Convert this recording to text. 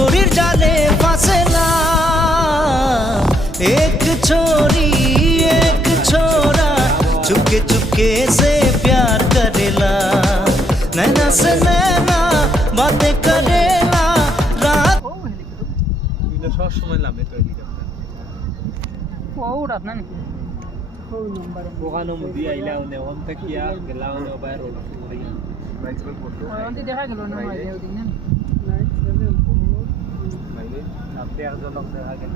चोरीर जाले फांसेला एक छोरी एक छोरा चुपके चुपके से प्यार करेला नैना से नैना बातें करेला रात সব সময় লামে তো হেলিকপ্টার ওরাত না ওখানে মুদি আইলা ওনে ওন তাকিয়া গেলা ওনে বাইরে ওলা ওখানে দেখা গেল না ভাই ওদিন না আপনি একজন লোক দেখা গেল